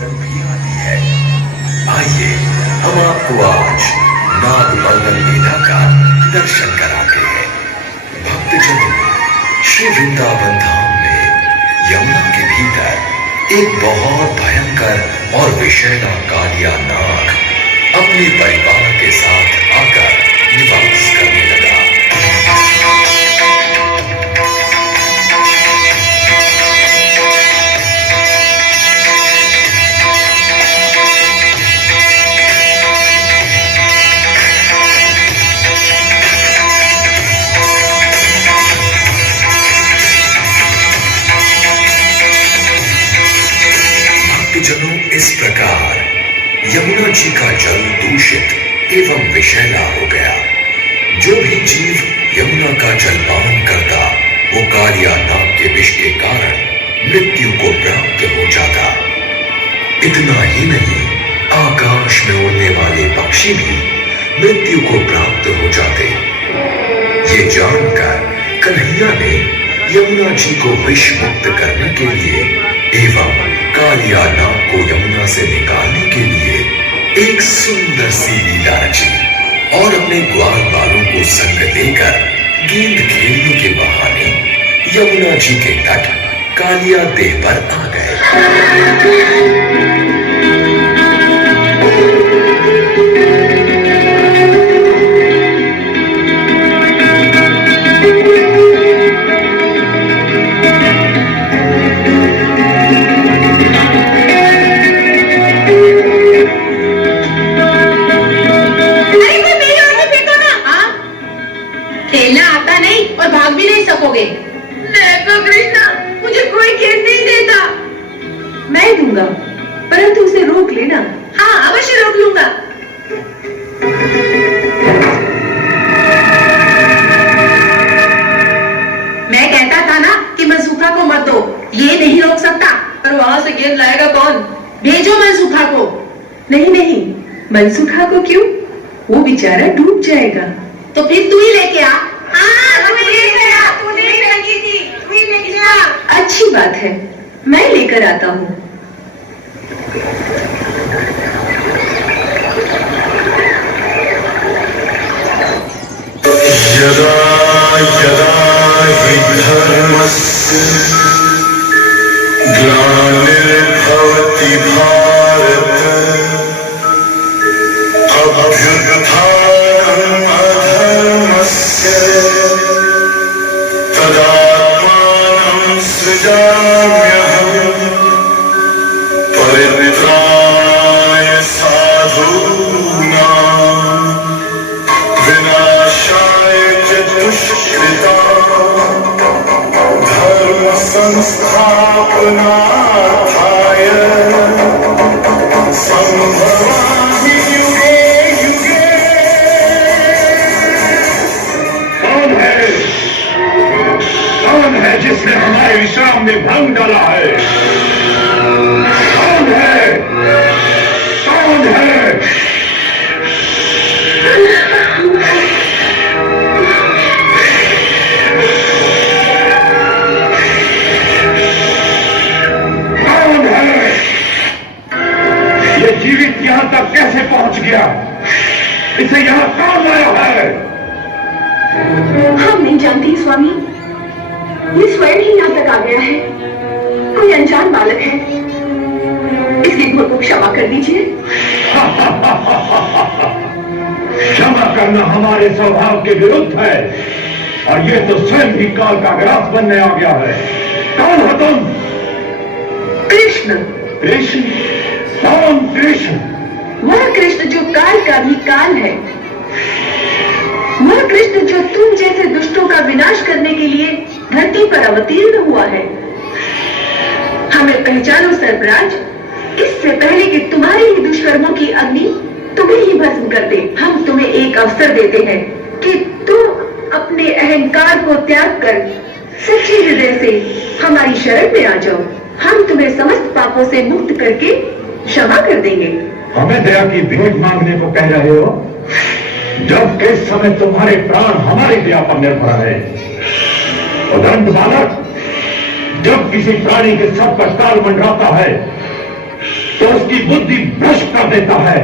गर्दन भी आती है। आइए हम आपको आज नागमंगल लीला का दर्शन कराते हैं। भक्तजनों, श्री वृंदावन धाम में यमुना के भीतर एक बहुत भयंकर और विषैला कालिया नाग अपने परिवार के साथ आकर निवास करने लगा। भक्तजनों, इस प्रकार यमुना जी का जल दूषित एवं विषैला हो गया। जो भी जीव यमुना का जल पान करता वो कालिया नाग के विष के कारण मृत्यु को प्राप्त हो जाता। इतना ही नहीं, आकाश में उड़ने वाले पक्षी भी मृत्यु को प्राप्त हो जाते। ये जानकर कन्हैया ने यमुना जी को विष मुक्त करने के लिए एवं कालिया नाग को यमुना से निकालने के लिए एक सुंदर सी लीला रची और अपने ग्वाल बालों को संग लेकर गेंद खेलने के बहाने यमुना जी के तट कालिया देह पर आ गए। मैं तो कृष्णा, मुझे कोई खेल नहीं देता। मैं दूंगा, परंतु उसे रोक लेना। हाँ, अवश्य रोक लूंगा। मैं कहता था ना कि मनसूखा को मत दो, ये नहीं रोक सकता। पर वहां से गेंद लाएगा कौन? भेजो मनसूखा को। नहीं नहीं, मनसूखा को क्यों? वो बेचारा डूब जाएगा। तो फिर तू ही लेके आ। अच्छी बात है, मैं लेकर आता हूँ। यदा यदा हि धर्मस्य ग्लानिर्भवति भारत अभ्युत्थानम् अधर्मस्य तदात्मानं सृजाम्यहम् परित्राणाय साधूनां विनाशाय च दुष्कृतां धर्म संस्थापनार्थाय संभवामि युगे युगे। कौन है जिसने हमारे विश्राम में भंग डाला है? कौन है? कौन है? कौन है? ये जीवित यहां तक कैसे पहुंच गया? इसे यहां कौन लाया है? हम नहीं जानती स्वामी, ये स्वयं ही यहाँ तक आ गया है। कोई अनजान बालक है, इसकी घोर को क्षमा कर दीजिए। क्षमा करना हमारे स्वभाव के विरुद्ध है और ये तो स्वयं ही काल का ग्रास बनने आ गया है। कौन हो तुम? कृष्ण। कृष्ण? कौन कृष्ण? वह कृष्ण जो काल का भी काल है, वह कृष्ण जो तुम जैसे दुष्टों का विनाश करने के लिए धरती पर अवतीर्ण हुआ है। हमें पहचानो सर्पराज, इससे पहले कि तुम्हारे ही दुष्कर्मों की अग्नि तुम्हें ही भस्म कर दे, हम तुम्हें एक अवसर देते हैं कि तुम अपने अहंकार को त्याग कर सच्चे हृदय से हमारी शरण में आ जाओ। हम तुम्हें समस्त पापों से मुक्त करके क्षमा कर देंगे। हमें दया की भेंट मांगने को कह रहे हो, जब इस समय तुम्हारे प्राण हमारी दया पर निर्भर है। उदंड बालक, जब किसी प्राणी के सर पर काल मंडराता है तो उसकी बुद्धि भ्रष्ट कर देता है।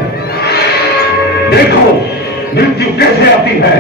देखो मृत्यु कैसे आती है।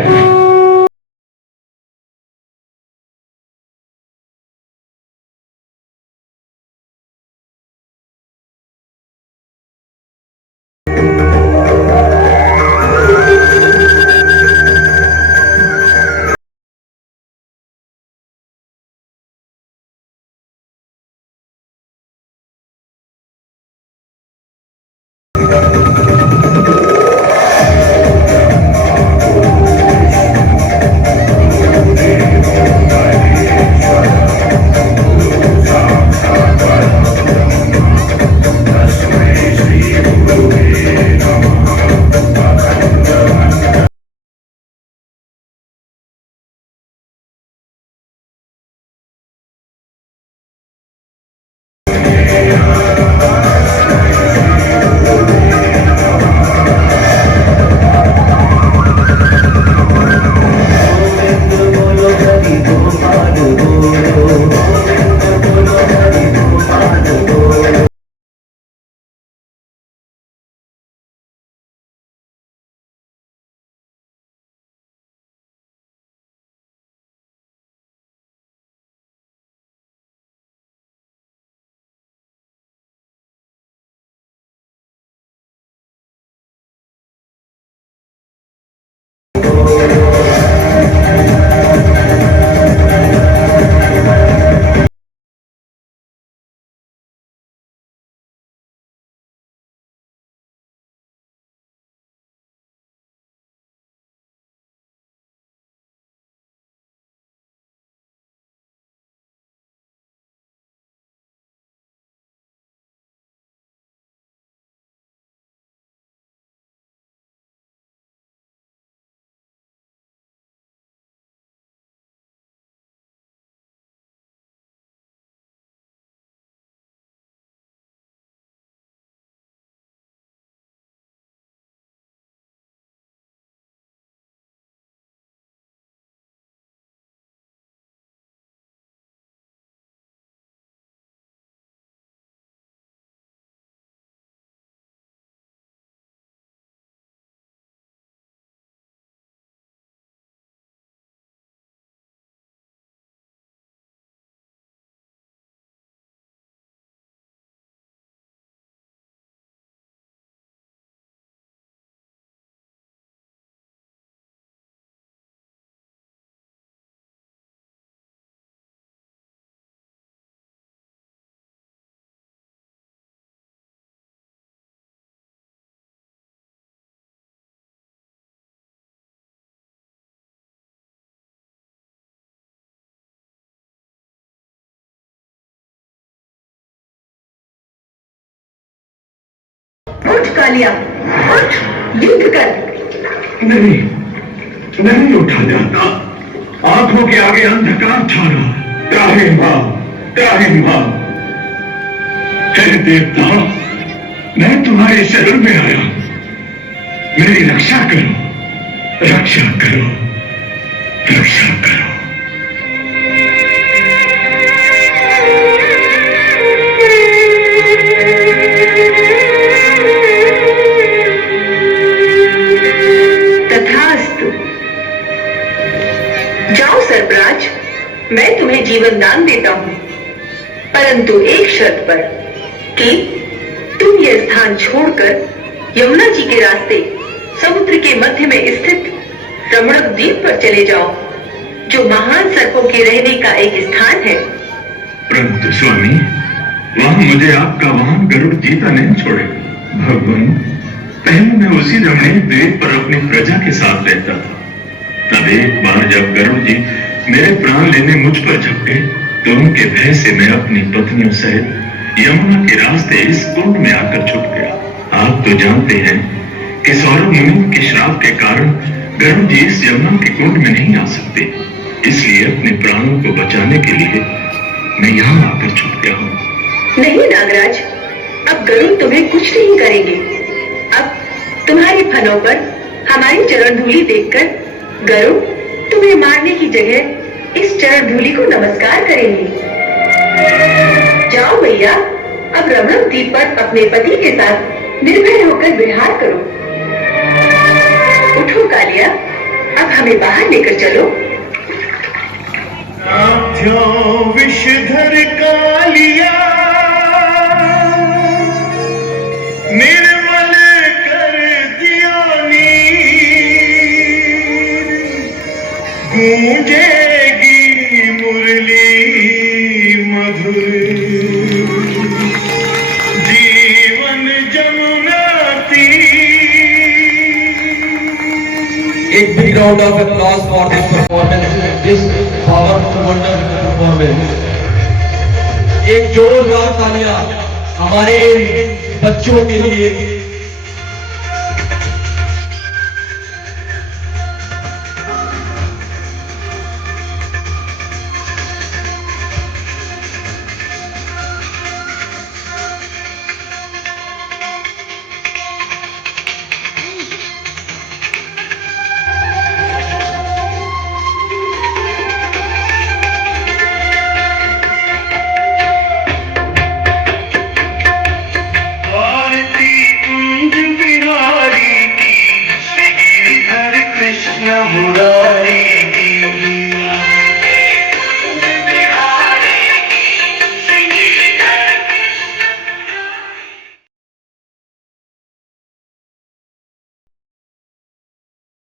उठ कालिया, उठ, युद्ध कर। नहीं, नहीं उठा जाता। आंखों के आगे अंधकार छा रहा। त्राहिम भाव, त्राहिम भाव। हे देवता, मैं तुम्हारे शरण में आया। मेरी रक्षा करो, रक्षा करो, रक्षा करो। जाओ सरपराज, मैं तुम्हें जीवन दान देता हूं, परंतु एक शर्त पर कि तुम यह स्थान छोड़कर यमुना जी के रास्ते समुद्र के मध्य में स्थित रमणक द्वीप पर चले जाओ, जो महान सर्पों के रहने का एक स्थान है। परंतु स्वामी, वहां मुझे आपका वाहन गरुड़ जीता नहीं छोड़ेगा। भगवान, पहले मैं उसी रमणीक द्वीप पर अपनी प्रजा के साथ रहता था। तब एक बार जब गरुड़ जी मेरे प्राण लेने मुझ पर झपटे, तो उनके भय से मैं अपनी पत्नियों सहित यमुना के रास्ते इस कुंड में आकर छुप गया। आप तो जानते हैं कि सौरभ मुनि के श्राप के कारण गरुड़ जी इस यमुना के कुंड में नहीं आ सकते। इसलिए अपने प्राणों को बचाने के लिए मैं यहाँ आकर छुप गया हूँ। नहीं नागराज, अब गरुड़ तुम्हें कुछ नहीं करेंगे। अब तुम्हारी फनों पर हमारी चरण धूलि देखकर गरुड़ तुम्हें मारने की जगह इस चरण धूलि को नमस्कार करेंगे। जाओ भैया, अब रमण द्वीप पर अपने पति के साथ निर्भय होकर विहार करो। उठो कालिया, अब हमें बाहर लेकर चलो। विषधर कालिया निर्मल कर दिया नीर, गूंजेगी मुरली मधुर, जीवन जमुना तीर। एक big round of applause for this performance, this powerful, wonderful performance. एक जोरदार तालियां हमारे बच्चों के लिए।